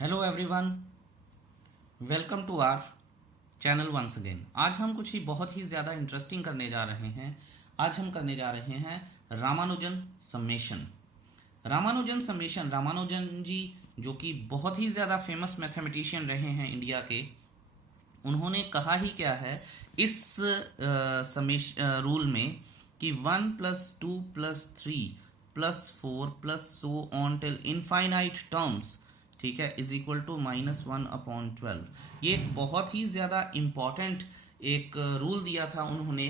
Hello everyone, welcome to our channel once again. आज हम कुछ ही बहुत ही ज़्यादा इंटरेस्टिंग करने जा रहे हैं। आज हम करने जा रहे हैं रामानुजन समेशन। रामानुजन जी जो कि बहुत ही ज़्यादा फेमस मैथमेटिशियन रहे हैं इंडिया के, उन्होंने कहा ही क्या है इस रूल में कि 1 + 2 + 3 + 4 + so on till infinite terms, ठीक है, इज इक्वल टू -1/12। ये एक बहुत ही ज़्यादा इम्पॉर्टेंट एक रूल दिया था उन्होंने,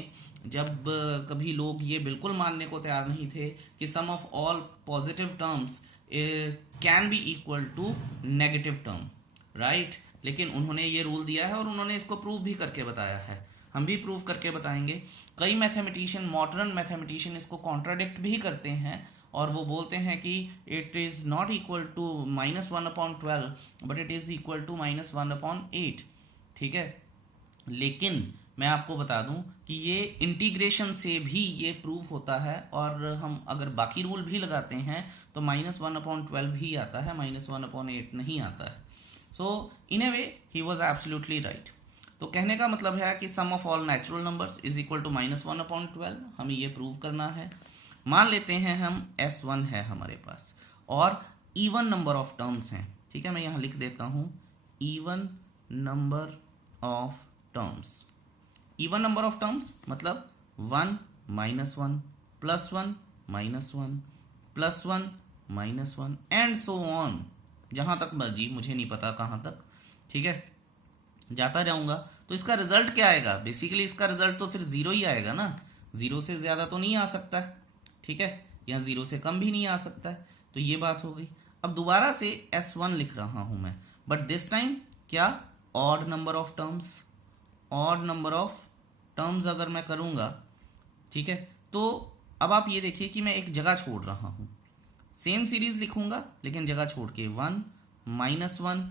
जब कभी लोग ये बिल्कुल मानने को तैयार नहीं थे कि sum of all positive terms can be equal to negative term, right. लेकिन उन्होंने ये रूल दिया है और उन्होंने इसको प्रूव भी करके बताया है। हम भी प्रूव करके बताएंगे। कई मैथमेटिशियन, मॉडर्न मैथमेटिशियन इसको कॉन्ट्राडिक्ट भी करते हैं और वो बोलते हैं कि it is not equal to -1/12 but it is equal to -1/8, ठीक है। लेकिन मैं आपको बता दूं कि ये इंटीग्रेशन से भी ये प्रूव होता है, और हम अगर बाकी रूल भी लगाते हैं तो -1/12 ही आता है, -1/8 नहीं आता है। So in a way he was absolutely right. तो कहने का मतलब है कि sum of all natural numbers is equal to -1/12। हमें ये प्रूव करना है। मान लेते हैं हम S1 है हमारे पास और इवन नंबर ऑफ टर्म्स हैं, ठीक है। मैं यहाँ लिख देता हूँ even number of terms. Even number of terms मतलब 1 -1 +1 -1 +1 -1 एंड सो ऑन, जहां तक मर्जी, मुझे नहीं पता कहाँ तक, ठीक है, जाता जाऊंगा। तो इसका रिजल्ट क्या आएगा? बेसिकली इसका रिजल्ट तो फिर 0 ही आएगा ना। 0 से ज़्यादा तो नहीं आ सकता है, ठीक है, या 0 से कम भी नहीं आ सकता है। तो ये बात हो गई। अब दोबारा से S1 लिख रहा हूं मैं, बट दिस टाइम क्या? Odd number of terms. Odd number of terms अगर मैं करूंगा, ठीक है, तो अब आप ये देखिए कि मैं एक जगह छोड़ रहा हूं। सेम सीरीज लिखूंगा लेकिन जगह छोड़ के 1 -1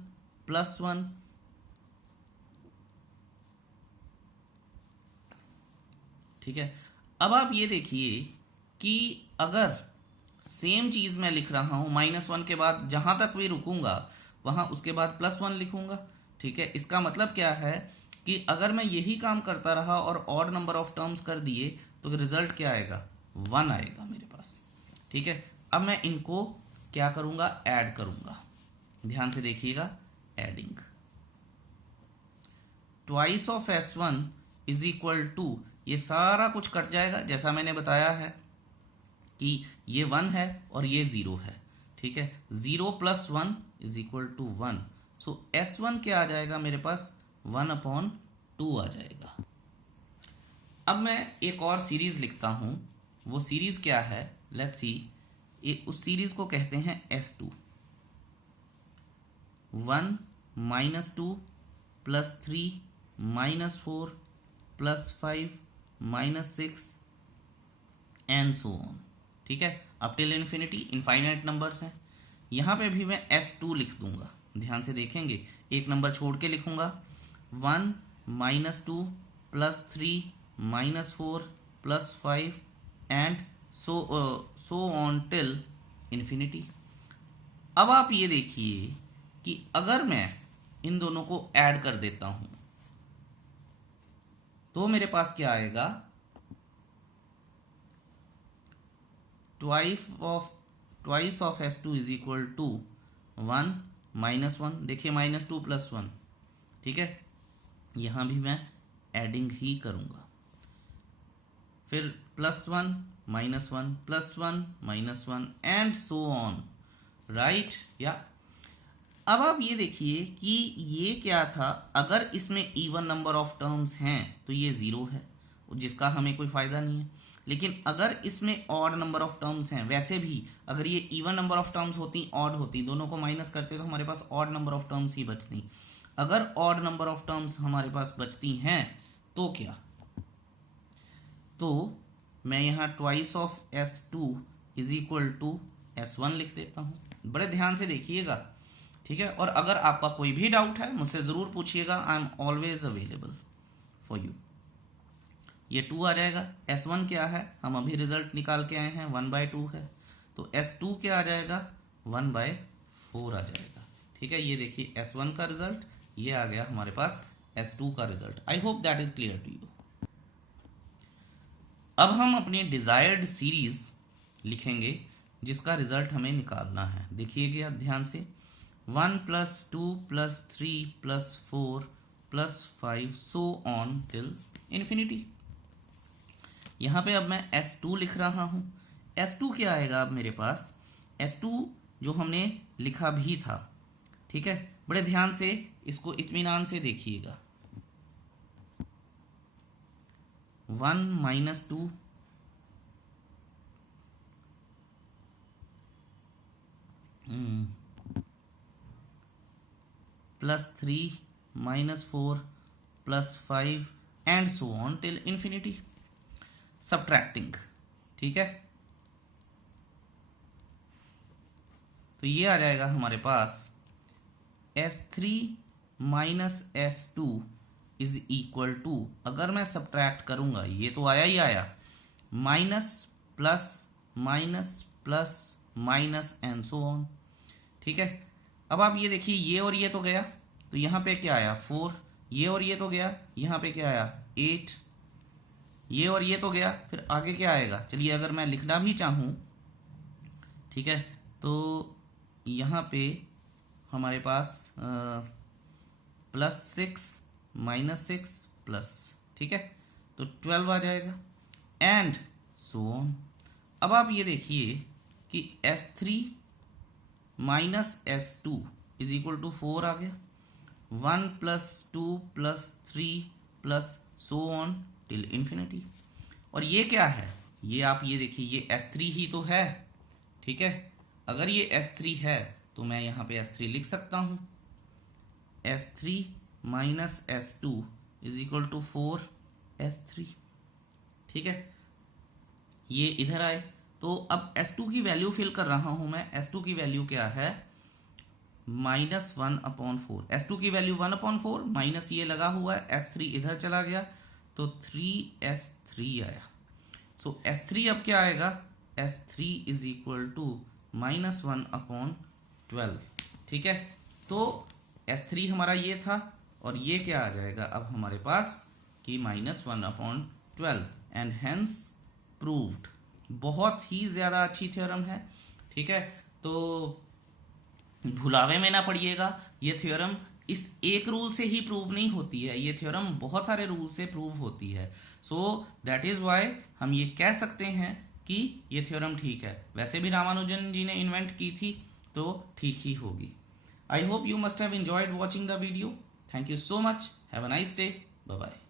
+1, ठीक है। अब आप ये देखिए कि अगर सेम चीज मैं लिख रहा हूं, -1 के बाद जहां तक भी रुकूंगा वहां उसके बाद +1 लिखूंगा, ठीक है। इसका मतलब क्या है कि अगर मैं यही काम करता रहा और ऑड नंबर ऑफ टर्म्स कर दिए तो रिजल्ट क्या आएगा? 1 आएगा मेरे पास, ठीक है। अब मैं इनको क्या करूंगा? ऐड करूंगा। ध्यान से देखिएगा, adding twice of S1 is equal to, ये सारा कुछ कट जाएगा जैसा मैंने बताया है कि ये 1 है और ये 0 है, ठीक है। 0 + 1 is equal to 1। So S1 क्या आ जाएगा मेरे पास? 1/2 आ जाएगा। अब मैं एक और सीरीज लिखता हूं। वो सीरीज क्या है? Let's see. उस सीरीज को कहते हैं S2। 1 -2 + 3 -4 +5 -6 एंड सो ऑन, ठीक है, अब टिल इन्फिनिटी। इनफाइनाइट नंबर्स हैं। यहां पे भी मैं S2 लिख दूंगा। ध्यान से देखेंगे, एक नंबर छोड़ के लिखूंगा। 1 -2 + 3 -4 +5 and so on till infinity. अब आप ये देखिए कि अगर मैं इन दोनों को ऐड कर देता हूं तो मेरे पास क्या आएगा? Twice of S2 is equal to 1 -1। देखिए -2 + 1, ठीक है। यहां भी मैं एडिंग ही करूंगा। फिर +1 -1 +1 -1 एंड सो ऑन, राइट। या अब आप ये देखिए कि ये क्या था? अगर इसमें इवन नंबर ऑफ टर्म्स हैं तो ये 0 है, जिसका हमें कोई फायदा नहीं है। लेकिन अगर इसमें ऑड नंबर ऑफ टर्म्स हैं, वैसे भी अगर ये इवन नंबर ऑफ टर्म्स होती, ऑड होती, दोनों को माइनस करते तो हमारे पास ऑड नंबर ऑफ टर्म्स ही बचती। अगर ऑड नंबर ऑफ टर्म्स हमारे पास बचती हैं तो क्या? तो मैं यहाँ twice of S2 is equal to S1 लिख देता हूँ। बड़े ध्यान से देखिएगा, ठीक है। और अगर आपका कोई भी डाउट है मुझसे ज़रूर पूछिएगा। I am always available for you. ये 2 आ जाएगा। S1 क्या है? हम अभी रिजल्ट निकाल के आए हैं, 1/2 है। तो S2 क्या आ जाएगा? 1/4 आ जाएगा, ठीक है, ये देखिए S1 का रिजल्ट, ये आ गया हमारे पास S2 का result. I hope that is clear to you. अब हम अपनी डिजायर्ड सीरीज लिखेंगे जिसका रिजल्ट हमें निकालना है। देखिएगा आप ध्यान से, 1 + 2 + 3 + 4 + 5 सो ऑन टिल इन्फिनिटी। यहां पे अब मैं S2 लिख रहा हूं। S2 क्या आएगा अब मेरे पास, S2 जो हमने लिखा भी था, ठीक है, बड़े ध्यान से इसको इत्मीनान से देखिएगा। 1 - 2 +3 - 4 + 5 and so on till infinity, subtracting. ठीक है, तो ये आ जाएगा हमारे पास S3 - S2 = अगर मैं सब्ट्रैक्ट करूंगा, ये तो आया ही आया, minus plus minus plus minus and so on. ठीक है, अब आप ये देखिए, ये और ये तो गया, तो यहां पे क्या आया 4, ये और ये तो गया, यहां पे क्या आया 8, ये और ये तो गया, फिर आगे क्या आएगा। चलिए अगर मैं लिखना भी चाहूं, ठीक है, तो यहां पे हमारे पास +6 - 6 प्लस, ठीक है, तो 12 आ जाएगा एंड सो ऑन। अब आप ये देखिए कि S3 - S2 = 4 आ गया, 1 + 2 + 3 + सो ऑन टिल इन्फिनिटी। और ये क्या है, ये आप ये देखिए, ये S3 ही तो है। ठीक है, अगर ये S3 है तो मैं यहां पे S3 लिख सकता हूं, S3 - S2 = 4 S3। ठीक है, ये इधर आए, तो अब S2 की वैल्यू फिल कर रहा हूं मैं। S2 की वैल्यू क्या है, -1/4। S2 की वैल्यू 1/4, माइनस ये लगा हुआ है, S3 इधर चला गया, तो 3S3 आया। सो S3 अब क्या आएगा, S3 = -1/12। ठीक है, तो S3 हमारा ये था, और ये क्या आ जाएगा अब हमारे पास कि -1/12 एंड हेंस प्रूव्ड। बहुत ही ज्यादा अच्छी थ्योरम है। ठीक है, तो भुलावे में ना पड़िएगा, ये थ्योरम इस एक रूल से ही प्रूव नहीं होती है, ये थ्योरम बहुत सारे रूल से प्रूव होती है। सो दैट इज वाई हम ये कह सकते हैं कि ये थ्योरम ठीक है। वैसे भी रामानुजन जी ने इन्वेंट की थी, तो ठीक ही होगी। I hope you must have enjoyed watching the video. Thank you so much. Have a nice day. Bye bye.